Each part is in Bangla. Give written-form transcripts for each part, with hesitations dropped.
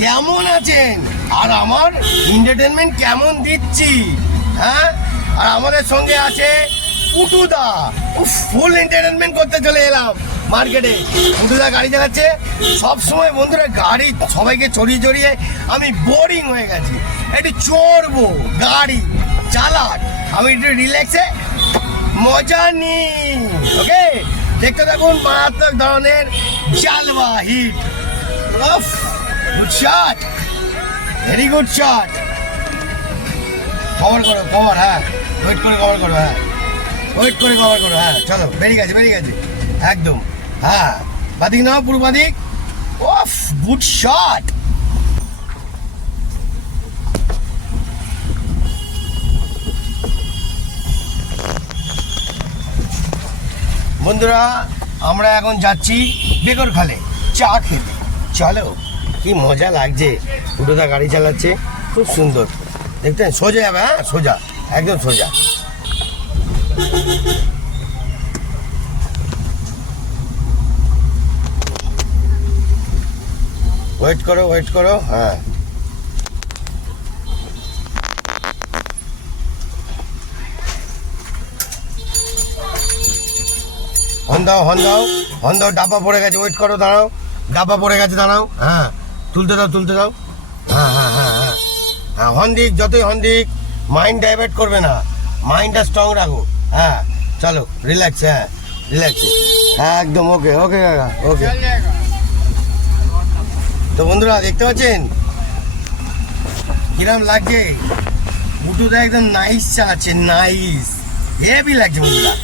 কেমন আছেন? আর আমার এন্টারটেনমেন্ট কেমন দিচ্ছি, হ্যাঁ? আর আমাদের সঙ্গে আছে পুটুদা। ফুল এন্টারটেনমেন্ট করতে চলে এলাম মার্কেটে। পুটুদা গাড়ি চালাচ্ছে সব সময়। বন্ধুরা, গাড়ি সবাইকে চড়িয়ে চড়িয়ে আমি বোরিং হয়ে গেছি। একটু চড়বো, গাড়ি চালাক, আমি একটু রিল্যাক্সে মজা নিই। ওকে, দেখতে থাকুন মারাত্মক ধরনের জালওয়া hit. Good shot, very good shot. Cover করো, কভার, হ্যাঁ ওয়েট করে কভার করো, হ্যাঁ ওয়েট করে কভার করো, হ্যাঁ চলো, বেরিয়ে গেছে একদম, হ্যাঁ বাদিক নাও, পুরো বাদিক। ওফ, গুড শট। বন্ধুরা, আমরা এখন যাচ্ছি বেগরখালে চা খেতে। চলো, কি মজা লাগছে। পুটুদা গাড়ি চালাচ্ছে, খুব সুন্দর দেখতেন। সোজা যাবে, হ্যাঁ সোজা, একদম সোজা। ওয়েট করো, হ্যাঁ হর্ন দাও, ডাব্বা পড়ে গেছে, ওয়েট করো, দাঁড়াও, ডাব্বা পড়ে গেছে, দাঁড়াও, হ্যাঁ তুলতে দাও, হ্যাঁ হর্ন দিক, যতই হর্ন দিক মাইন্ড ডাইভার্ট করবে না, মাইন্ডটা স্ট্রং রাখো, হ্যাঁ চলো রিল্যাক্স, হ্যাঁ রিল্যাক্সে, হ্যাঁ একদম ওকে কাকা, ওকে। তো বন্ধুরা, দেখতে পাচ্ছেন কিরম লাগছে? পুটুদা একদম নাইস চালাচ্ছে, নাইস, হেভি লাগছে। বন্ধুরা,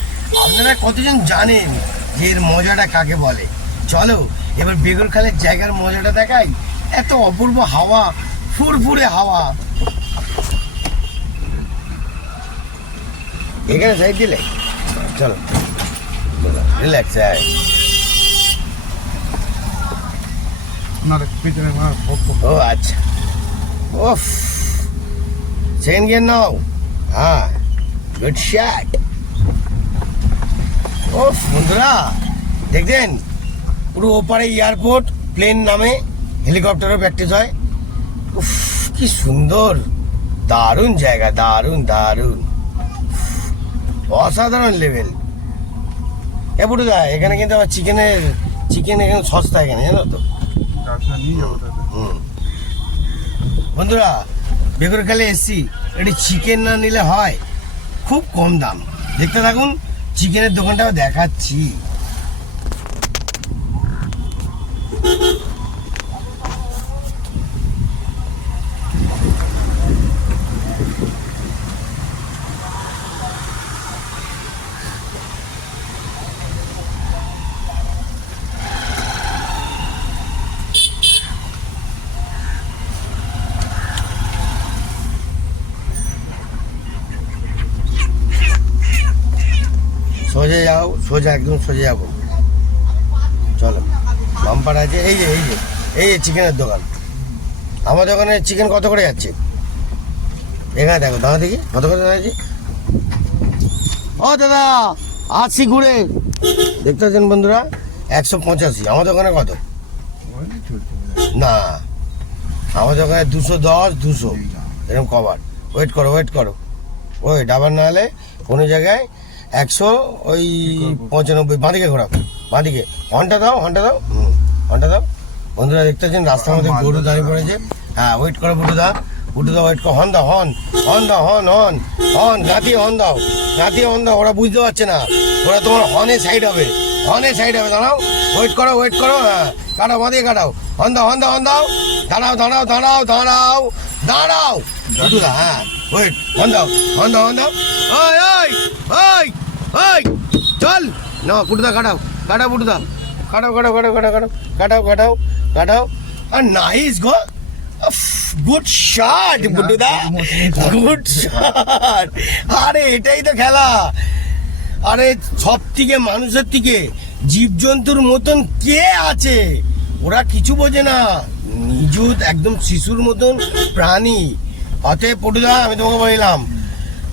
আপনারা কতজন জানেন যে এর মজাটা কাকে বলে? চলো এবার বেগরখালের জায়গার মজাটা দেখাই। এত অপূর্ব হাওয়া, ফুরফুরে হাওয়া। এখানে সাইড দিলে চলো, রিল্যাক্স, হ্যাঁ ও আচ্ছা, ওফ, সেকেন্ড গিয়ার নাও, হ্যাঁ গুড শট। ওফ বন্ধুরা, দেখছেন পুরো ওপারে এয়ারপোর্ট, প্লেন নামে, হেলিকপ্টারও প্র্যাকটিস হয়। উফ, কি সুন্দর, দারুণ জায়গা, দারুণ অসাধারণ লেভেল। এ পুটুদা, এখানে কিন্তু আবার চিকেন এখানে সস্তা, এখানে জানো তো। বন্ধুরা, বেগরখালে এসছি, একটু চিকেন না নিলে হয়, খুব কম দাম। দেখতে থাকুন, চিকেনের দোকানটাও দেখাচ্ছি। সোজা যাও, সোজা, একদম সোজা যাবো, চলো। বাম্পার আছে, এই যে চিকেনের দোকান। আমার দোকানে চিকেন কত করে যাচ্ছে? এখানে দেখো, দাদা দেখি কত করে দাঁড়াচ্ছি। ও দাদা, আসছি ঘুরে। দেখতে পাচ্ছেন বন্ধুরা, 185। আমার দোকানে কত? না, আমার দোকানে 210, 200 এরকম কভার। ওয়েট করো, ওই ডাবার না হলে কোনো জায়গায় 195। বাঁদিকে ঘোরাও, বাঁদিকে হর্নটা দাও, হর্নটা দাও। বন্ধুরা, দেখতে পাচ্ছেন রাস্তার মধ্যে গরু দাঁড়িয়ে পড়েছে। হ্যাঁ ওয়েট করো পুটুদা, ওয়েট করো, হর্ন দাও, হর্ন গাঁতিয়ে হর্ন দাও। ওরা বুঝতে পারছে না, ওরা তোমার হর্নে সাইড হবে, দাঁড়াও, ওয়েট করো, হ্যাঁ কাটাও, বাঁদিকে কাটাও, হর্ন দাও, দাঁড়াও পুটুদা, হ্যাঁ ওয়েট, হর্ন দাও। ওই চল না পুটুদা, কাটাও পুটুদা, কাটাও। আর নাইস গো, গুড শট পুটুদা, গুড শট। আরে এটাই তো খেলা। আরে সব থেকে, মানুষের থেকে জীবজন্তুর মতন কে আছে? ওরা কিছু বোঝে না, নিজুত একদম শিশুর মতন প্রাণী। অতএব পুটুদা, আমি তোমাকে বললাম,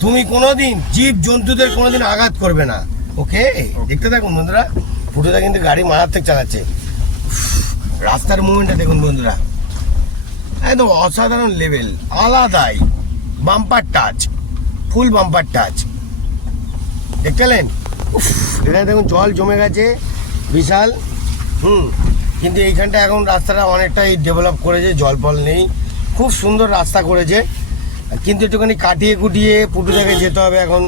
তুমি কোনোদিন জীব জন্তুদের কোনোদিন আঘাত করবে না, ওকে? দেখতে থাকুন বন্ধুরা, পুটুদা কিন্তু গাড়ি মারাত্মক চালাচ্ছে। রাস্তার মুভমেন্টটা দেখুন বন্ধুরা, একদম অসাধারণ লেভেল, আলাদাই, বাম্পার টাচ, ফুল বাম্পার টাচ। দেখতে পেলেন? এখানে দেখুন জল জমে গেছে বিশাল। কিন্তু এইখানটা এখন রাস্তাটা অনেকটাই ডেভেলপ করেছে, জল ফল নেই, খুব সুন্দর রাস্তা করেছে, কিন্তু একটুখানি কাটিয়ে কুটিয়ে পুটুদাকে যেতে হবে এখন।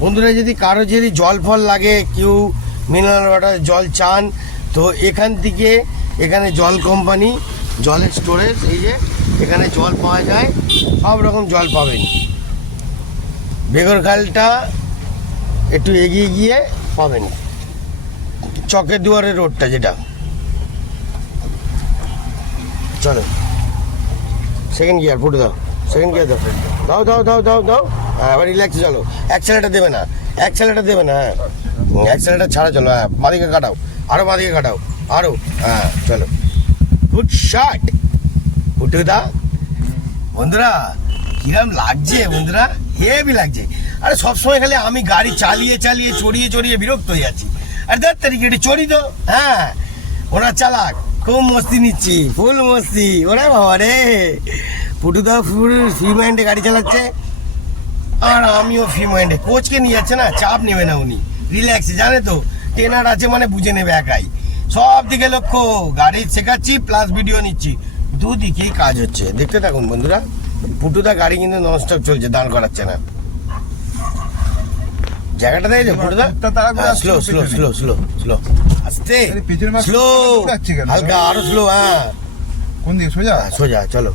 বন্ধুরা, যদি কারো যদি জল ফল লাগে, কেউ মিনারেল ওয়াটার জল চান, তো এখান থেকে এখানে জল কোম্পানি, জলের স্টোরেজ, এই যে এখানে জল পাওয়া যায়, সব রকম জল পাবেন। বেগরখালটা একটু এগিয়ে গিয়ে পাবেন, চকের দুয়ারের রোডটা যেটা। চলো সেকেন্ড গিয়ার ফুটে দাও, সেকেন্ড গিয়ার দাও, দাও দাও দাও দাও দাও। হ্যাঁ, এবার রিল্যাক্সে চলো, অ্যাক্সেলেটার দেবে না, অ্যাক্সেলেটার দেবে না, হ্যাঁ অ্যাক্সেলেটার ছাড়া চলো। হ্যাঁ, বাঁদিকে কাটাও, আরও বাঁদিকে কাটাও, আরও, হ্যাঁ চলো, গুড শট ফুটে দা। বন্ধুরা কিরম লাগছে বন্ধুরা, হেভি লাগছে। আরে সবসময় খালি আমি গাড়ি চালিয়ে চালিয়ে চড়িয়ে চড়িয়ে বিরক্ত হয়ে যাচ্ছি। আর দেখ তারিখে এটি চড়ি তো, হ্যাঁ ওরা চালাক, খুব মস্তি নিচ্ছি, ফুল মস্তি। ওরা বাবা রে, পুটুদা ফুল ফ্রি মাইন্ডে গাড়ি চালাচ্ছে, আর আমিও ফ্রি মাইন্ডে। কোচকে নিয়ে যাচ্ছে না, চাপ নেবে না উনি, রিল্যাক্সে, জানে তো ট্রেনার আছে মানে বুঝে নেবে একাই। সব দিকে লক্ষ্য, গাড়ি শেখাচ্ছি প্লাস ভিডিও নিচ্ছি, দুদিকেই কাজ হচ্ছে। দেখতে থাকুন বন্ধুরা, পুটুদা গাড়ি কিন্তু ননস্টপ চলছে, দাঁড় করাচ্ছে না। জায়গাটা দেখেছো পুটুদা? Slow slow slow slow slow, আস্তে স্লো, হালকা আরো স্লো। হ্যাঁ, কোন দিকে? সোজা সোজা চলো।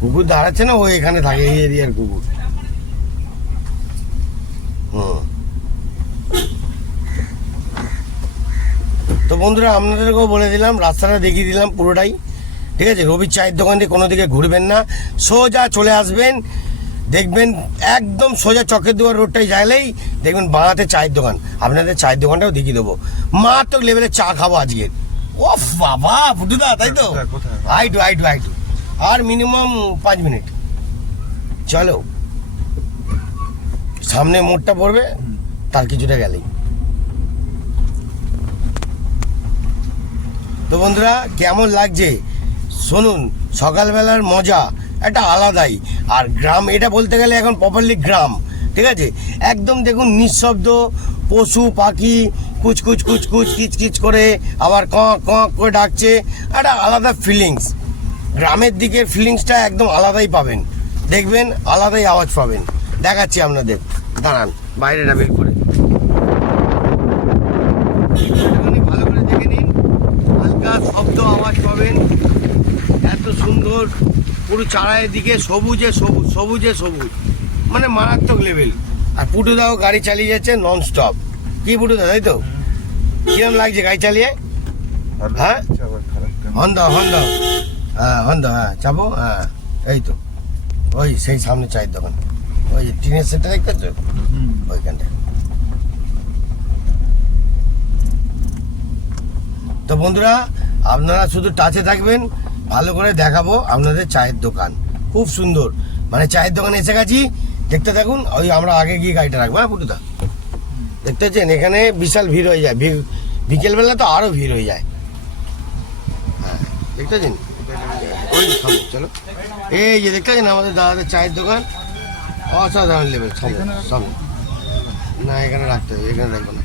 কুকুর দাঁড়াচ্ছে না, ও এখানে থাকে, এই এরিয়ার কুকুর। তো বন্ধুরা, আপনাদেরকেও বলে দিলাম, রাস্তাটা দেখিয়ে দিলাম পুরোটাই, ঠিক আছে? রবির চায়ের দোকান দিয়ে কোনো দিকে ঘুরবেন না, সোজা চলে আসবেন, দেখবেন একদম সোজা চকের দুয়ার রোডটাই যাইলেই দেখবেন বাঁহাতে চায়ের দোকান। আপনাদের চায়ের দোকানটাও দেখিয়ে দেবো, মারাত্মক লেভেলের চা খাবো আজকে। ও বাবা ফুটুদা, তাই তো? আইটু আইটু আইটু, আর মিনিমাম 5 মিনিট। চলো, সামনে মোড়টা পড়বে, তার কিছুটা গেলেই। তো বন্ধুরা কেমন লাগছে শুনুন, সকালবেলার মজা একটা আলাদাই। আর গ্রাম, এটা বলতে গেলে এখন প্রপারলি গ্রাম, ঠিক আছে? একদম দেখুন নিঃশব্দ, পশু পাখি কুচকুচ কুচকুচ কিচকিচ করে, আবার ক ক করে ডাকছে, একটা আলাদা ফিলিংস। গ্রামের দিকের ফিলিংসটা একদম আলাদাই পাবেন, দেখবেন আলাদাই আওয়াজ পাবেন। দেখাচ্ছি আপনাদের, দাঁড়ান বাইরেটা বের করে, ভালো করে দেখে নিন, হালকা শব্দ আওয়াজ পাবেন। এত সুন্দর পুরো চারায়ের দিকে সবুজে সবুজ, সবুজে সবুজ, মানে মারাত্মক লেভেল। আর পুটুদাও গাড়ি চালিয়ে যাচ্ছে নন স্টপ। কি পুটুদা, তাই তো? কিরম লাগছে গাড়ি চালিয়ে? হ্যাঁ, হন দাও হন দাও, হ্যাঁ হন দাও, হ্যাঁ চাপো, হ্যাঁ এই তো, ওই সেই সামনে চায়ের দোকান, ওই যে টিনের সেটটা দেখতে তো, ওইখানটা। তো বন্ধুরা, আপনারা শুধু টাচে থাকবেন, ভালো করে দেখাবো আপনাদের চায়ের দোকান, খুব সুন্দর। মানে চায়ের দোকানে এসে গেছি, দেখতে থাকুন। ওই আমরা আগে গিয়ে গাড়িটা রাখবো, হ্যাঁ পুটুদা? দেখতে পাচ্ছেন এখানে বিশাল ভিড় হয়ে যায়, বিকেলবেলা তো আরও ভিড় হয়ে যায়। হ্যাঁ দেখতে পাচ্ছেন, ওই সামনে চলো, এই যে দেখতে পাচ্ছেন আমাদের দাদাদের চায়ের দোকান, অসাধারণ লেভেল। সামনে না, এখানে রাখতে হবে, এখানে রাখবো না।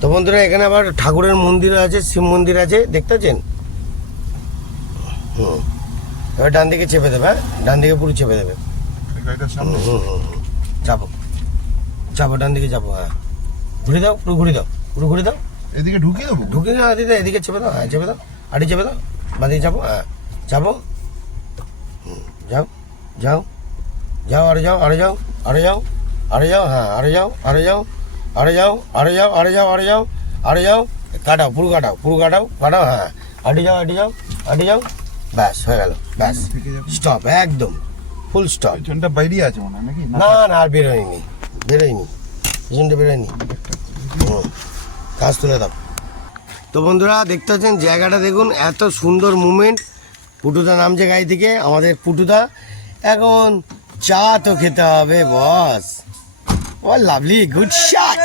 তো বন্ধুরা, এখানে আবার ঠাকুরের মন্দির আছে, শিব মন্দির আছে, দেখতে পাচ্ছেন? এবার ডান দিকে চেপে দেবে, হ্যাঁ ডান দিকে পুরো চেপে দেবে। চাপো চাপো, ডান দিকে চাপো, হ্যাঁ ঘুরে দাও, পুরো ঘুরে দাও, পুরো ঘুরে দাও, এদিকে ঢুকিয়ে দেবো, ঢুকিয়ে দাও দিদা, এদিকে চেপে দাও, হ্যাঁ চেপে দাও, আড়ি চেপে দাও, বাদিকে চাপো, হ্যাঁ চাপো, যাও যাও যাও, আরে যাও, আরে যাও, আরে যাও, আরে যাও, হ্যাঁ আরে যাও, আরে যাও, আরে যাও, আরে যাও, আরে যাও, আরে যাও, আরে যাও, কাটাও, পুরো কাটাও, পুরো কাটাও, কাটাও, হ্যাঁ আটে যাও, আটে যাও, আটে যাও, ব্যাস হয়ে গেল, ব্যাস স্টপ, একদম ফুল স্টপ। পিছনটা বাইরে আছে মনে হয় নাকি? না না, আর বেরোয়নি, বেরোয়নি, পিছনটা বেরোয়নি। কাজ তুলে দাও। তো বন্ধুরা দেখতে পাচ্ছেন জায়গাটা দেখুন, এত সুন্দর মুভমেন্ট। পুটুদা নামছে গাড়ি থেকে, আমাদের পুটুদা। এখন চা তো খেতে হবে বস। ও লাভলি, গুড শট।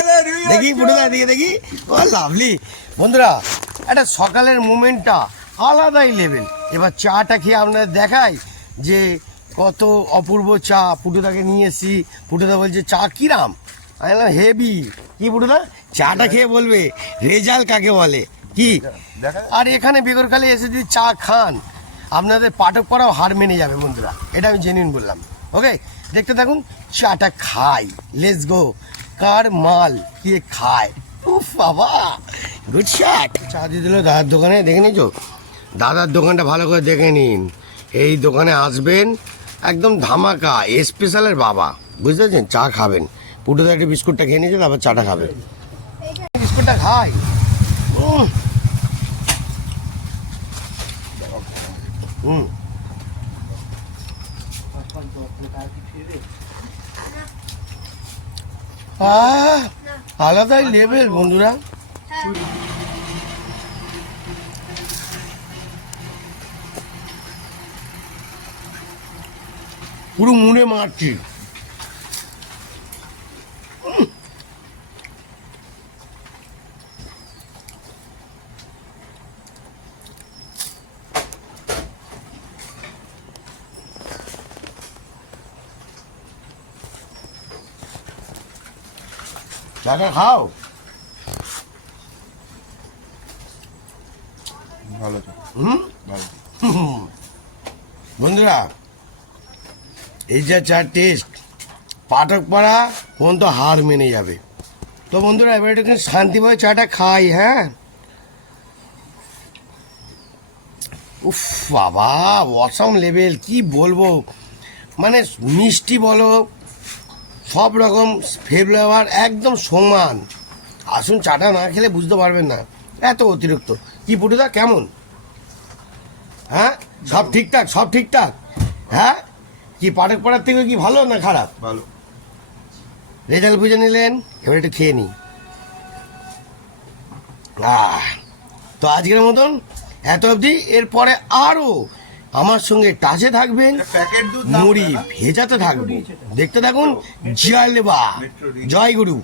দেখি পুটুদা, দিকে দেখি, ও লাভলি। বন্ধুরা একটা সকালের মুভমেন্টটা আলাদাই লেভেল। এবার চাটা খেয়ে আপনাদের দেখাই যে কত অপূর্ব চা। পুটুদাকে নিয়ে এসেছি, পুটুদা বলছে চা কিরাম, আমি বললাম হেভি। কি পুটুদা চাটা খেয়ে বলবে রেজাল্ট কাকে বলে কি। দেখা আর এখানে বেগরখালি এসে যদি চা খান আপনাদের পাঠক পড়াও হার মেনে যাবে বন্ধুরা, এটা আমি জেনুইন বললাম। ওকে দেখতে থাকুন, চাটা খাই, লেটস গো। কার মাল কে খায়, উফ বাবা গুড শট। চা দিয়ে দিল দাদার দোকানে, দেখে নিয়েছো দাদার দোকানটা ভালো করে দেখে নিন। এই দোকানে আসবেন একদম ধামাকা স্পেশালের বাবা, বুঝতে পারছেন। চা খাবেন, পুটুদা একটু বিস্কুটটা খেয়ে নিয়েছে, তারপর চাটা খাবেন। বিস্কুটটা খাই। হুম আলাদাই লেভেল বন্ধুরা। পুরো মুড়ে মারছি। চাটা খাও। ভালো তো হুম ভালো। বন্ধুরা এই যে চার টেস্ট, পাঠক পাড়া কোন তো হার মেনে যাবে। তো বন্ধুরা এবার একটু শান্তিভাবে চাটা খাই। হ্যাঁ উফ বাবা অসাম লেভেল, কি বলবো, মানে মিষ্টি বলো সব রকম ফ্লেভার একদম সমান। আসুন চাটা না খেলে বুঝতে পারবেন না, এত অতিরিক্ত। কি পুটুদা কেমন? হ্যাঁ সব ঠিকঠাক, সব ঠিকঠাক। হ্যাঁ কি পাঠক পাড়ার থেকে কি ভালো না খারাপ? ভালো। রেজাল্ট বুঝে নিলেন, এবার একটু খেয়ে নিই। তো আজকের মতন এত অবধি। এরপরে আরও আমার সঙ্গে টাচে থাকবেন, প্যাকেট দুধ মুড়ি ভেজাতে থাকবো, দেখতে থাকুন। জয় লেবা, জয় গুরু।